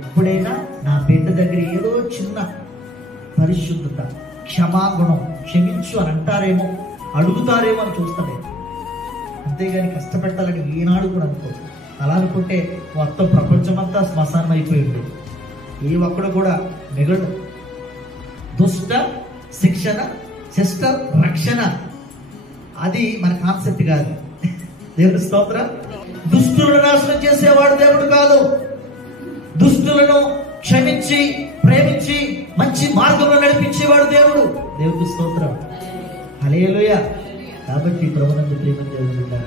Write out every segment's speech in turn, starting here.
ఎప్పుడైనా నా బిడ్డ దగ్గర ఏదో చిన్న పరిశుద్ధత, క్షమాగుణం, క్షమించు అని అంటారేమో, అడుగుతారేమో అని చూస్తానే, అంతేగాని కష్టపెట్టాలని ఈనాడు కూడా అనుకోదు. అలా అనుకుంటే మొత్తం ప్రపంచమంతా శ్మశానం అయిపోయింది, ఏ ఒక్కడు కూడా మిగలడు. దుష్ట శిక్షణ, శిష్ట రక్షణ, అది మన కాన్సెప్ట్ కాదు. దేవుని స్తోత్రం. దుష్టులను నాశనం చేసేవాడు దేవుడు కాదు. దుష్టులను క్షమించి ప్రేమించి మంచి మార్గంలో నడిపించేవాడు దేవుడు. దేవుడికి స్తోత్రం. హల్లెలూయా. కాబట్టి ప్రభువునందు ప్రియమైన దేవుడు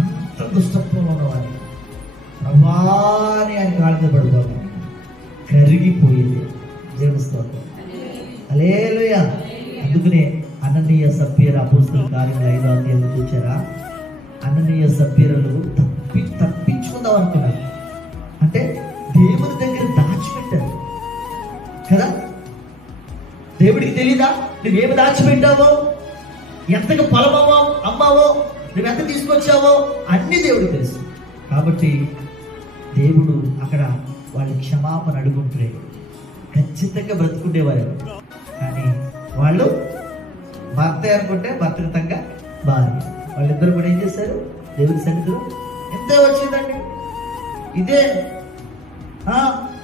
ఎంత దుష్టత్వంలో ఉన్నవాడిని ప్రభాని ఆయన కాళ్ళతో పడుకోవాలి, కరిగిపోయింది. దేవుని స్తోత్రం. హల్లెలూయా. అందుకనే అననీయ సప్పీరా అపోస్తలుల కార్యములు 5వ అధ్యాయంలో చూచారా, అననీయ సప్పీరాలు తప్పించుకుందాం అనుకున్నారు. అంటే దేవుని దగ్గర దాచిపెట్టారు కదా. దేవుడికి తెలీదా నువ్వేమి దాచిపెట్టావో, ఎంతగా పొలమో అమ్మావో, నువ్వెంత తీసుకొచ్చావో అన్ని దేవుడికి తెలుసు. కాబట్టి దేవుడు అక్కడ వాళ్ళ క్షమాపణ అడుగుంటే ఖచ్చితంగా బ్రతుకుండేవారు. కానీ వాళ్ళు భర్త అనుకుంటే భర్తృతంగా భార్య, వాళ్ళిద్దరు కూడా ఏం చేశారు, దేవుడి సన్నిధిలో ఎంతే వచ్చిందండి, ఇదే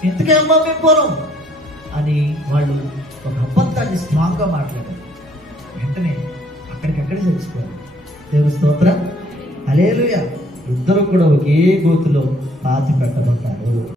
ఇంతకే అమ్మా మేము పోను అని వాళ్ళు ఒక అబద్ధాన్ని స్ట్రాంగ్గా మాట్లాడారు. వెంటనే అక్కడికక్కడే చచ్చిపోయారు. దేవుని స్తోత్రం. హల్లెలూయా. ఇద్దరు కూడా ఒకే గోతులో పాతి పెట్టబడ్డారు.